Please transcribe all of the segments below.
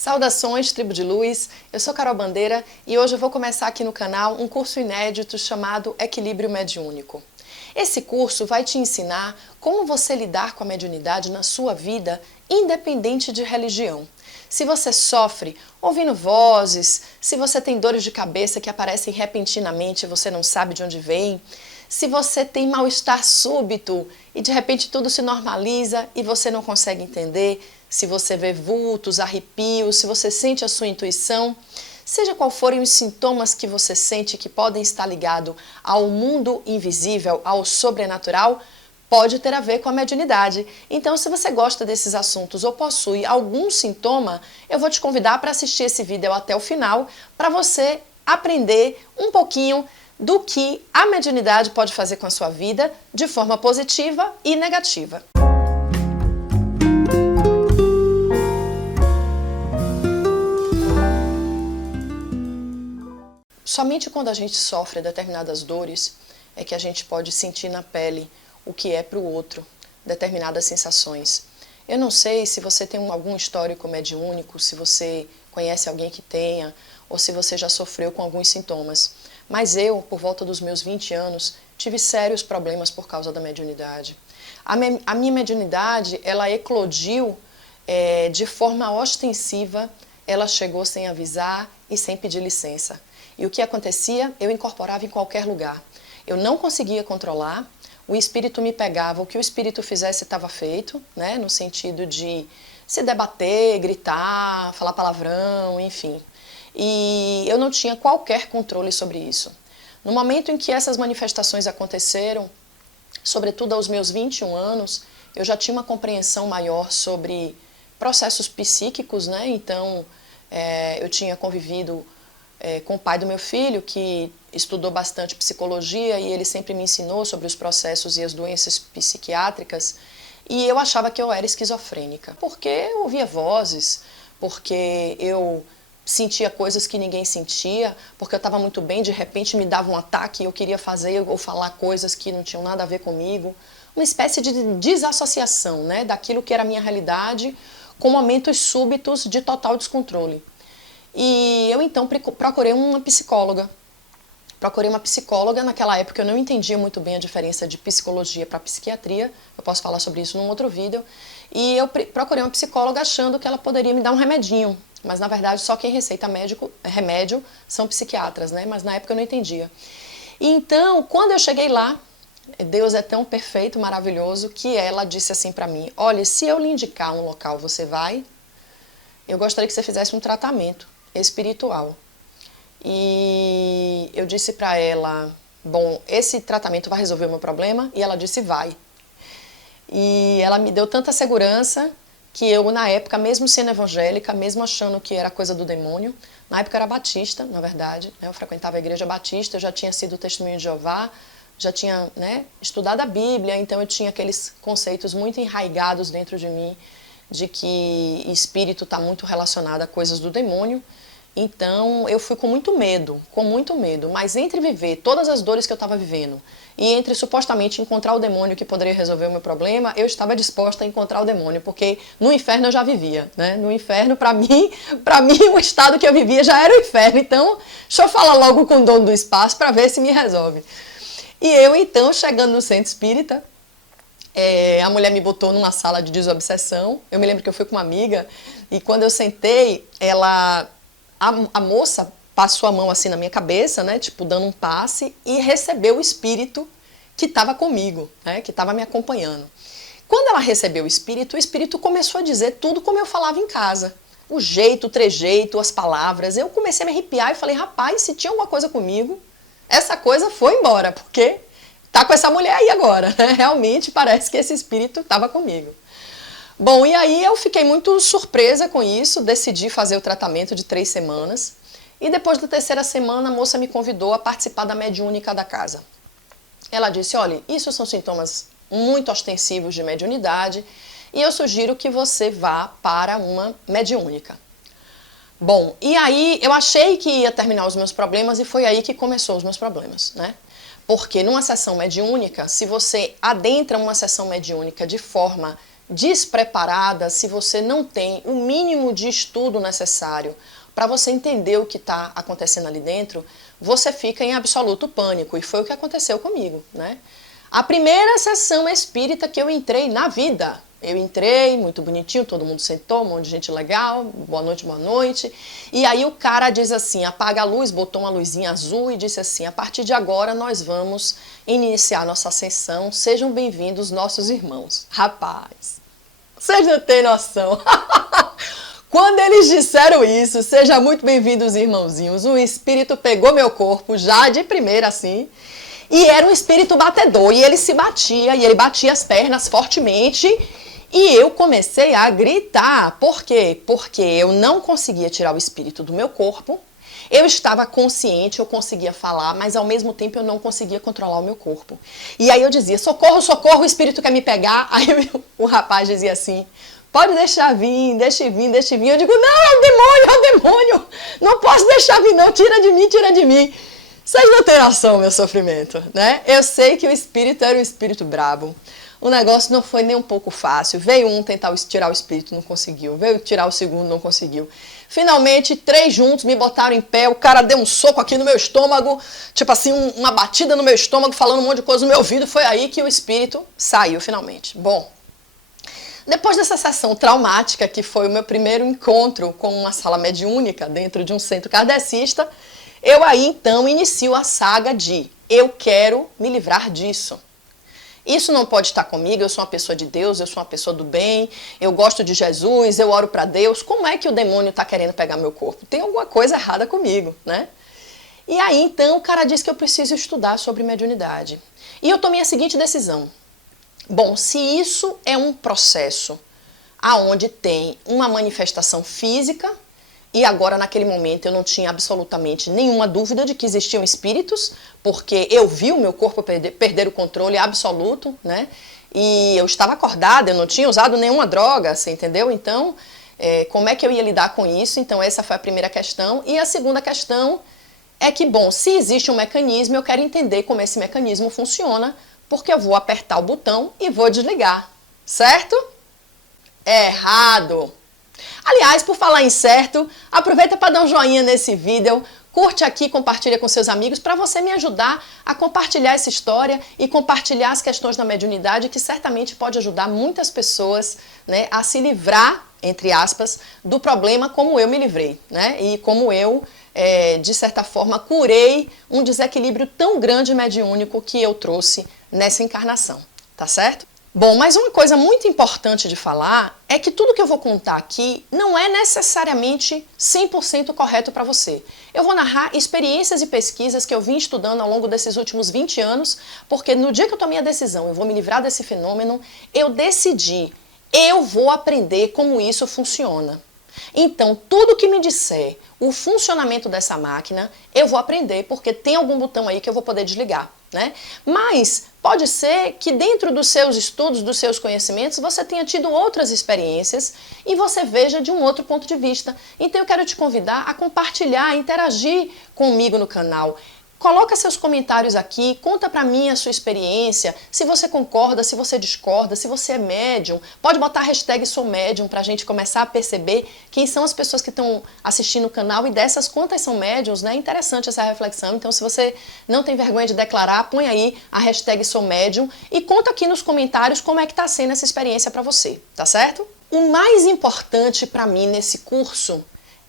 Saudações, tribo de luz, eu sou Carol Bandeira e hoje eu vou começar aqui no canal um curso inédito chamado Equilíbrio Mediúnico. Esse curso vai te ensinar como você lidar com a mediunidade na sua vida, independente de religião. Se você sofre ouvindo vozes, se você tem dores de cabeça que aparecem repentinamente e você não sabe de onde vem, se você tem mal-estar súbito e de repente tudo se normaliza e você não consegue entender, se você vê vultos, arrepios, se você sente a sua intuição, seja qual forem os sintomas que você sente que podem estar ligados ao mundo invisível, ao sobrenatural, pode ter a ver com a mediunidade. Então, se você gosta desses assuntos ou possui algum sintoma, eu vou te convidar para assistir esse vídeo até o final, para você aprender um pouquinho do que a mediunidade pode fazer com a sua vida de forma positiva e negativa. Somente quando a gente sofre determinadas dores é que a gente pode sentir na pele o que é para o outro, determinadas sensações. Eu não sei se você tem algum histórico mediúnico, se você conhece alguém que tenha, ou se você já sofreu com alguns sintomas. Mas eu, por volta dos meus 20 anos, tive sérios problemas por causa da mediunidade. A minha mediunidade, ela eclodiu de forma ostensiva, ela chegou sem avisar e sem pedir licença. E o que acontecia? Eu incorporava em qualquer lugar. Eu não conseguia controlar, o espírito me pegava, o que o espírito fizesse estava feito, né? No sentido de se debater, gritar, falar palavrão, enfim. E eu não tinha qualquer controle sobre isso. No momento em que essas manifestações aconteceram, sobretudo aos meus 21 anos, eu já tinha uma compreensão maior sobre processos psíquicos, né? Então, eu tinha convivido com o pai do meu filho, que estudou bastante psicologia e ele sempre me ensinou sobre os processos e as doenças psiquiátricas, e eu achava que eu era esquizofrênica, porque eu ouvia vozes, porque eu sentia coisas que ninguém sentia, porque eu estava muito bem, de repente me dava um ataque e eu queria fazer ou falar coisas que não tinham nada a ver comigo, uma espécie de desassociação, né, daquilo que era a minha realidade, com momentos súbitos de total descontrole. E eu então procurei uma psicóloga. Procurei uma psicóloga, naquela época eu não entendia muito bem a diferença de psicologia para psiquiatria, eu posso falar sobre isso num outro vídeo, e eu procurei uma psicóloga achando que ela poderia me dar um remedinho, mas na verdade só quem receita remédio são psiquiatras, né? Mas na época eu não entendia. E então, quando eu cheguei lá, Deus é tão perfeito, maravilhoso, que ela disse assim para mim: olha, se eu lhe indicar um local, você vai? Eu gostaria que você fizesse um tratamento espiritual. E eu disse para ela: bom, esse tratamento vai resolver o meu problema? E ela disse: vai. E ela me deu tanta segurança que eu, na época, mesmo sendo evangélica, mesmo achando que era coisa do demônio, na época eu era batista, na verdade, né? Eu frequentava a igreja batista, eu já tinha sido testemunho de Jeová, já tinha, né, estudado a Bíblia, então eu tinha aqueles conceitos muito enraigados dentro de mim, de que espírito está muito relacionado a coisas do demônio. Então eu fui com muito medo, mas entre viver todas as dores que eu estava vivendo e entre supostamente encontrar o demônio que poderia resolver o meu problema, eu estava disposta a encontrar o demônio, porque no inferno eu já vivia, né? No inferno, para mim o estado que eu vivia já era o inferno, então deixa eu falar logo com o dono do espaço para ver se me resolve. E eu então, chegando no centro espírita, a mulher me botou numa sala de desobsessão. Eu me lembro que eu fui com uma amiga e quando eu sentei, a moça passou a mão assim na minha cabeça, né, tipo dando um passe, e recebeu o espírito que estava comigo, né, que estava me acompanhando. Quando ela recebeu o espírito começou a dizer tudo como eu falava em casa. O jeito, o trejeito, as palavras. Eu comecei a me arrepiar e falei: rapaz, se tinha alguma coisa comigo, essa coisa foi embora, porque tá com essa mulher aí agora, né? Realmente parece que esse espírito estava comigo. Bom, e aí eu fiquei muito surpresa com isso, decidi fazer o tratamento de 3 semanas, e depois da 3ª semana a moça me convidou a participar da mediúnica da casa. Ela disse: olha, isso são sintomas muito ostensivos de mediunidade, e eu sugiro que você vá para uma mediúnica. Bom, e aí eu achei que ia terminar os meus problemas e foi aí que começou os meus problemas, né? Porque numa sessão mediúnica, se você adentra uma sessão mediúnica de forma despreparada se você não tem o mínimo de estudo necessário para você entender o que está acontecendo ali dentro, você fica em absoluto pânico. E foi o que aconteceu comigo, né? A primeira sessão espírita que eu entrei na vida, eu entrei, muito bonitinho, todo mundo sentou, um monte de gente legal, boa noite, boa noite. E aí o cara diz assim, apaga a luz, botou uma luzinha azul e disse assim, a partir de agora nós vamos iniciar nossa ascensão, sejam bem-vindos nossos irmãos. Rapaz, vocês não têm noção. Quando eles disseram isso, seja muito bem-vindos irmãozinhos, o espírito pegou meu corpo já de primeira assim, e era um espírito batedor, e ele se batia, e ele batia as pernas fortemente, e eu comecei a gritar. Por quê? Porque eu não conseguia tirar o espírito do meu corpo, eu estava consciente, eu conseguia falar, mas ao mesmo tempo eu não conseguia controlar o meu corpo. E aí eu dizia, socorro, socorro, o espírito quer me pegar. Aí o rapaz dizia assim, pode deixar vir, deixe vir, deixe vir. Eu digo, não, é o demônio, não posso deixar vir não, tira de mim, tira de mim. Vocês não têm noção, meu sofrimento, né? Eu sei que o espírito era um espírito brabo. O negócio não foi nem um pouco fácil. Veio um tentar tirar o espírito, não conseguiu. Veio tirar o segundo, não conseguiu. Finalmente, 3 juntos me botaram em pé. O cara deu um soco aqui no meu estômago, tipo assim, uma batida no meu estômago, falando um monte de coisa no meu ouvido. Foi aí que o espírito saiu, finalmente. Bom, depois dessa sessão traumática, que foi o meu primeiro encontro com uma sala mediúnica dentro de um centro kardecista, eu aí então inicio a saga de eu quero me livrar disso. Isso não pode estar comigo, eu sou uma pessoa de Deus, eu sou uma pessoa do bem, eu gosto de Jesus, eu oro para Deus. Como é que o demônio está querendo pegar meu corpo? Tem alguma coisa errada comigo, né? E aí então o cara diz que eu preciso estudar sobre mediunidade. E eu tomei a seguinte decisão. Bom, se isso é um processo aonde tem uma manifestação física, e agora, naquele momento, eu não tinha absolutamente nenhuma dúvida de que existiam espíritos, porque eu vi o meu corpo perder o controle absoluto, né? E eu estava acordada, eu não tinha usado nenhuma droga, você entendeu? Então, como é que eu ia lidar com isso? Então, essa foi a primeira questão. E a segunda questão é que, bom, se existe um mecanismo, eu quero entender como esse mecanismo funciona, porque eu vou apertar o botão e vou desligar, certo? Errado! Aliás, por falar em certo, aproveita para dar um joinha nesse vídeo, curte aqui, compartilha com seus amigos para você me ajudar a compartilhar essa história e compartilhar as questões da mediunidade que certamente pode ajudar muitas pessoas, né, a se livrar, entre aspas, do problema como eu me livrei, né, e como eu, de certa forma, curei um desequilíbrio tão grande mediúnico que eu trouxe nessa encarnação, tá certo? Bom, mas uma coisa muito importante de falar é que tudo que eu vou contar aqui não é necessariamente 100% correto para você. Eu vou narrar experiências e pesquisas que eu vim estudando ao longo desses últimos 20 anos, porque no dia que eu tomei a decisão, eu vou me livrar desse fenômeno, eu decidi, eu vou aprender como isso funciona. Então, tudo que me disser o funcionamento dessa máquina, eu vou aprender, porque tem algum botão aí que eu vou poder desligar, né? Mas pode ser que dentro dos seus estudos, dos seus conhecimentos, você tenha tido outras experiências e você veja de um outro ponto de vista. Então eu quero te convidar a compartilhar, a interagir comigo no canal. Coloca seus comentários aqui, conta pra mim a sua experiência, se você concorda, se você discorda, se você é médium. Pode botar a hashtag sou médium pra gente começar a perceber quem são as pessoas que estão assistindo o canal e dessas quantas são médiums, né? É interessante essa reflexão, então se você não tem vergonha de declarar, põe aí a hashtag sou médium e conta aqui nos comentários como é que tá sendo essa experiência pra você, tá certo? O mais importante pra mim nesse curso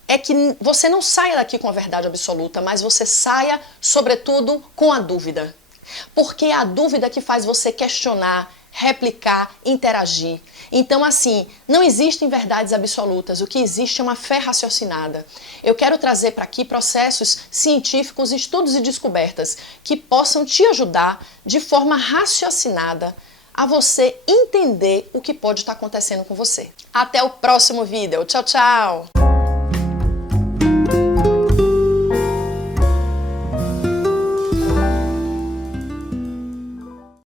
é que você não saia daqui com a verdade absoluta, mas você saia, sobretudo, com a dúvida. Porque é a dúvida que faz você questionar, replicar, interagir. Então, assim, não existem verdades absolutas, o que existe é uma fé raciocinada. Eu quero trazer para aqui processos científicos, estudos e descobertas que possam te ajudar de forma raciocinada a você entender o que pode estar acontecendo com você. Até o próximo vídeo. Tchau, tchau!